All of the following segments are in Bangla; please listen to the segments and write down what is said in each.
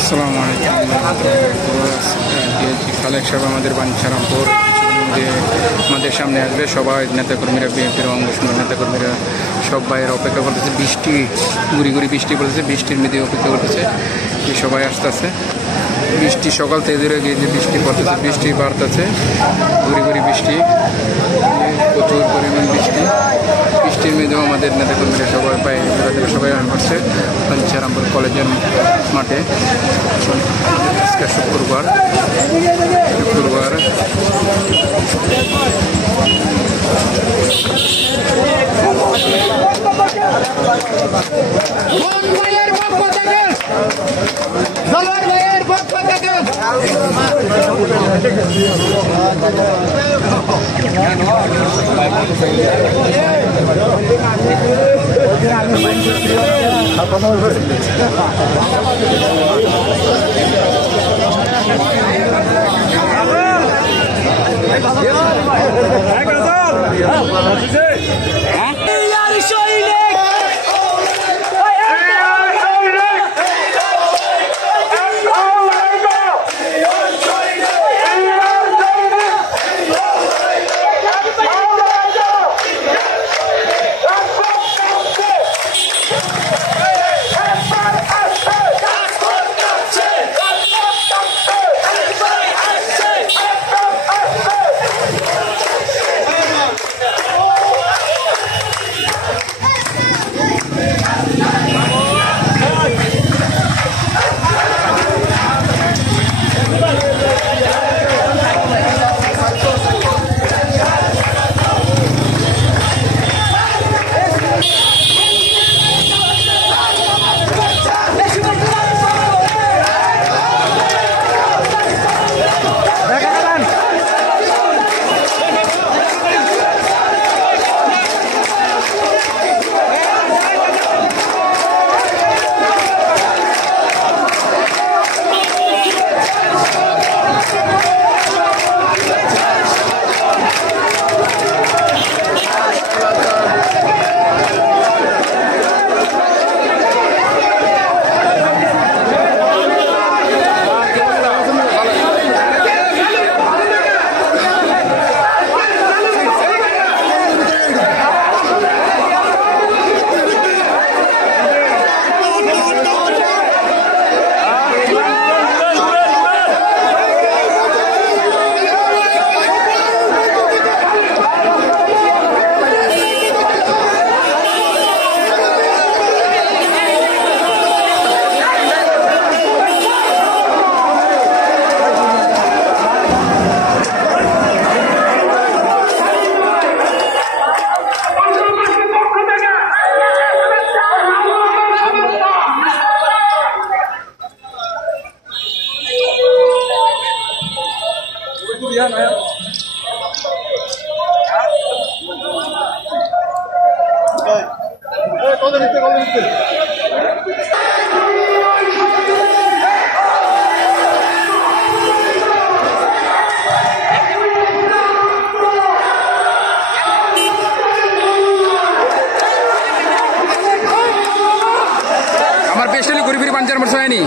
আসসালামু আলাইকুম। খালেক সাহেব আমাদের বাঞ্ছারামপুর আমাদের সামনে আসবে। সবাই নেতাকর্মীরা, বিএনপির অঙ্গ নেতাকর্মীরা সবাই অপেক্ষা করতেছে। বৃষ্টি গুড়ি গুড়ি বৃষ্টি বলতেছে, বৃষ্টির মধ্যে অপেক্ষা করতেছে। সবাই আসতেছে। বৃষ্টি সকাল থেকে ধরে গিয়ে যে বৃষ্টি পড়তেছে, বৃষ্টি বাড়তেছে, গুড়ি গুড়ি বৃষ্টি, প্রচুর পরিমাণ বৃষ্টি। বৃষ্টির মধ্যেও আমাদের নেতাকর্মীরা সবাই বাইরে সবাই আসছে বাঞ্ছারামপুর কলেজের মাঠে। আজকে শুক্রবার আমার পেশালি ঘুরি ফিরি বাঞ্চার মতো হয়নি।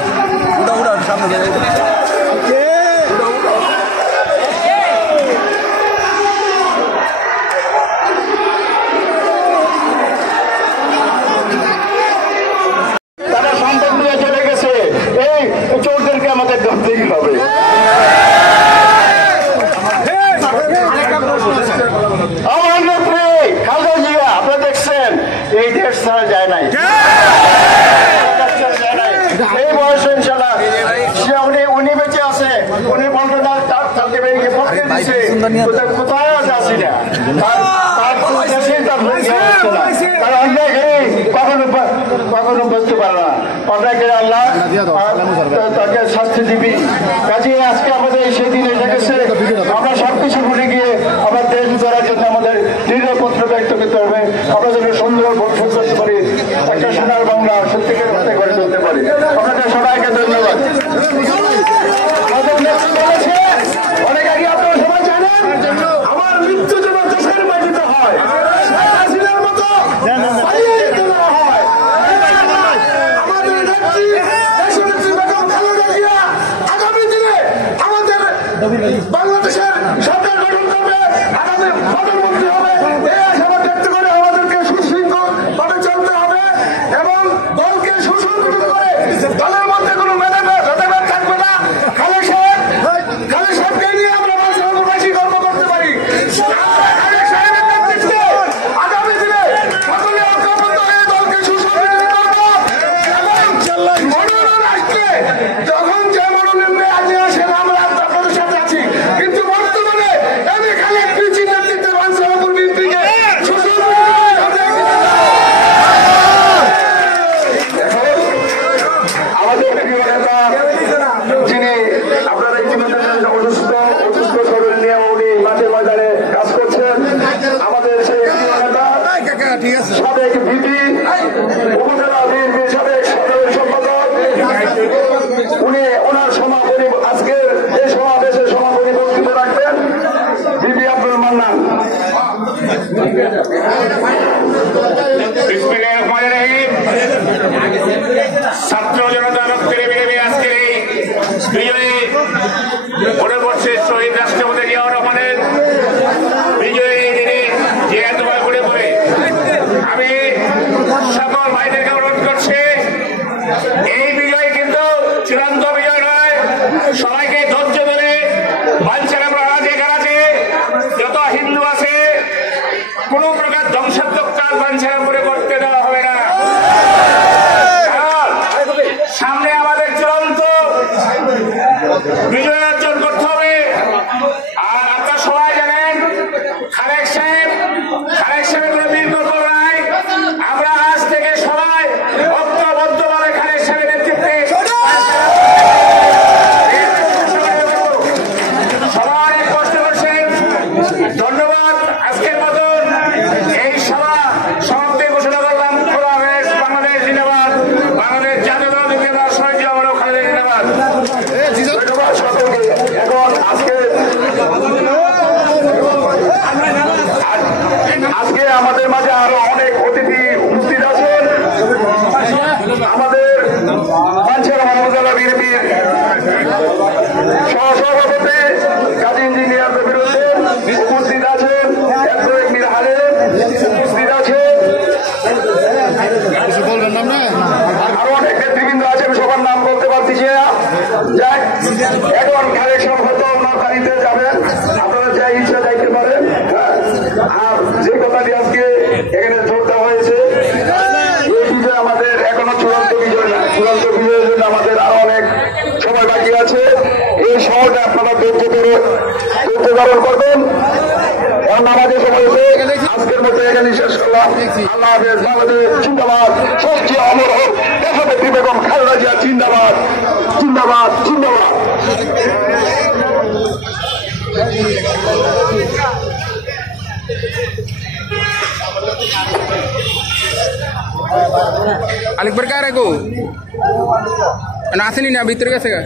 তারা সম্পদ নিয়ে চলে গেছে, এই চোরদেরকে আমাদের ধরতেই হবে। আমার নেত্রী খালেদা জিয়া, আপনারা দেখছেন এই দেশ ছাড়া যায় নাই, এই বয়সে ইনশাল্লাহ উনি বেঁচে আছে। উনি বলতে কোথায় আছে আসি না, তার অন্যায় কখনো বুঝতে পারে না। অন্যায় করে আল্লাহ তাকে শাস্তি দিবি। কাজে আজকে আমাদের সেদিন এসে গেছে, আমরা সবকিছু ভুলে গিয়ে আমার দেশ করার জন্য আমাদের দৃঢ়পত্র ব্যক্ত করতে হবে। আমরা যেন সুন্দর ভবিষ্যৎ করতে পারি, একটা সোনার বাংলা সত্যিকার মধ্যে গড়ে তুলতে পারি। আপনাদের সবাইকে ধন্যবাদ। অনেক আগে আপনারা সবাই জানেন আমার মৃত্যু যেন দেশের মাটিতে হয়, আমাদের নেত্রী দেশনেত্রী বেগম খালেদা বাংলাদেশের সরকার গঠন করবে, আগামী প্রধানমন্ত্রী হবে, এই আশাবাদ ব্যক্ত করে আমাদেরকে সুশৃঙ্খল ভাবে চলতে হবে এবং দলকে সুসংগঠিত করে দলের মধ্যে কোনো ভেদাভেদ থাকবে না। খালেক সাহেবকে নিয়ে আমরা বাংলাদেশবাসী গর্ব করতে পারি। খালেক সাহেবের নেতৃত্বে আগামী দিনে সকলে ঐক্যবদ্ধ হয়ে দলকে সুসংগঠিত করব এবং মনোনয়ন আসলে যখন যে মনোনয়ন আগে আসেন আমরা আপনাদের সাথে আছি, কিন্তু বর্তমানে আমি খালেক পিছিয়ে নেতৃত্বে বাংলাদেশ বিএনপিকে আমাদের প্রিয় নেতা যিনি আপনারা ইতিমধ্যে অসুস্থ শরীর নিয়ে উনি মাঠে ময়দানে কাজ করছেন, আমাদের সেই প্রিয় নেতা সাবেক ভিপি উপজেলা বিএনপির সাবেক সাধারণ সম্পাদক, উনি ওনার সমাপনী আজকের এই সমাবেশের সমাপনী বক্তব্য রাখবেন ভিপি আব্দুল মান্নান। ছাত্র জনতা রক্তের বিরোধী আজকের এই বিজয়ী ভারতবর্ষের শহীদ রাষ্ট্রপতি জিয়াউর রহমানের বিজয়ী দিনে যে এতবার ঘুরে ঘুরে আমি সকল ভাইদেরকে অনুরোধ করছি, এই বিজয় কিন্তু চূড়ান্ত বিজয় নয়। সবাইকে ধৈর্য ধরে বাঞ্ছারাম রাজে গারাজে যত হিন্দু আছে কোন প্রকার ধ্বংসাত্মক কাজ বাঞ্ছারামপুরে করতে দেওয়া হবে না। সামনে আমাদের চূড়ান্ত বিজয় অর্জন করতে হবে। আর আপনারা সবাই জানেন খালেক সাহেবের কোনো বিকল্প নাই। আমরা আজ থেকে সবাই ঐক্যবদ্ধভাবে খালেক সাহেবের নেতৃত্বে সবাই কষ্ট করছেন। ধন্যবাদ। আজকের মতন এই সভা সমাপ্তি ঘোষণা করলাম। খোলা হাফেজ। বাংলাদেশ জিন্দাবাদ। বাংলাদেশ জাতীয় দল জিন্দাবাদ। শহীদ জিয়াউর রহমান খালেদা জিন্দাবাদ। ধন্যবাদ সকলকে। এখন আজকে আমাদের মাঝে আরো অনেক অতিথি উপস্থিত আছেন। আমাদের বাঞ্ছারাম উপজেলা বিএনপির সহসভাপতি কাজী ইঞ্জিনিয়ার বিরুদ্ধে উপস্থিত আছেন, অ্যাডভোকেট মীর হালেম উপস্থিত আছেন, আরো অনেক নেতৃবৃন্দ আছে, আমি সবার নাম বলতে পারতেছি না। যাক, এখন খালেক সাহেব হয়তো আপনার বাড়িতে যাবেন, আপনারা যা ইচ্ছা যাইতে পারেন। আর যে কথাটি আজকে এখানে জোর দেওয়া হয়েছে, এই বিজয় আমাদের এখনো চূড়ান্ত বিজয় না। চূড়ান্ত বিজয়ের জন্য আমাদের আরো অনেক সময় বাকি আছে। এই সময়টা আপনারা ধৈর্য ধারণ করবেন। এখন আমাদের সময় হয়েছে, আজকের মতো এখানে শেষ করলাম। আল্লাহ হাফেজ। বাংলাদেশ জিন্দাবাদ। শহীদ জিয়া অমর হোক। দেশনেত্রী বেগম খালেদা জিয়া জিন্দাবাদ, জিন্দাবাদ, জিন্দাবাদ। আলিকবার কার রাখো না আসেনি না ভিতরে গেছে গা।